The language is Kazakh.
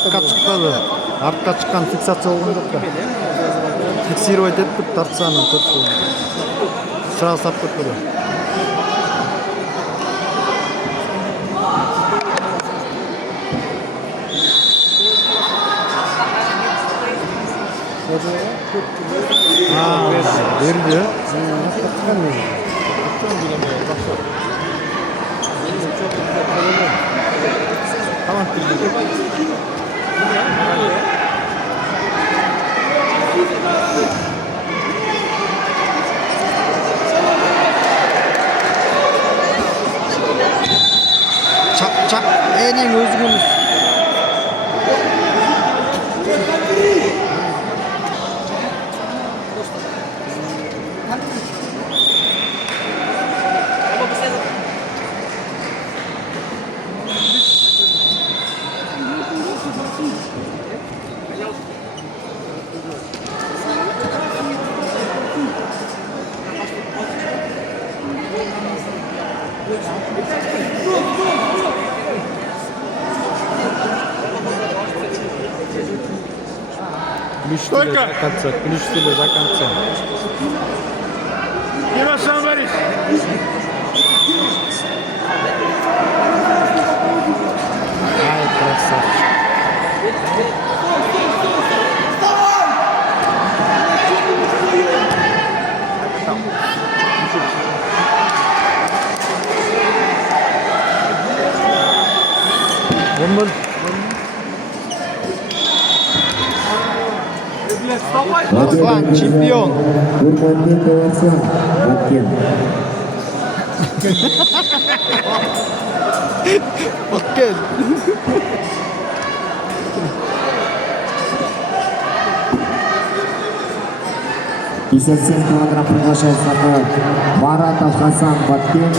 Артқа шықпады. Артқа шыққан фиксация болған жоқ та. Фиксировать етіп тартса анан төрт сразу сап кетпеді. Берді. Tamam. Çap en iyi özgürlük. Только! Ключ до конца. Ярослав Борис! Ай, красавчик. Аслан чемпион. Bakın. 57 килограмм приглашается Маратов Хасан Баткен,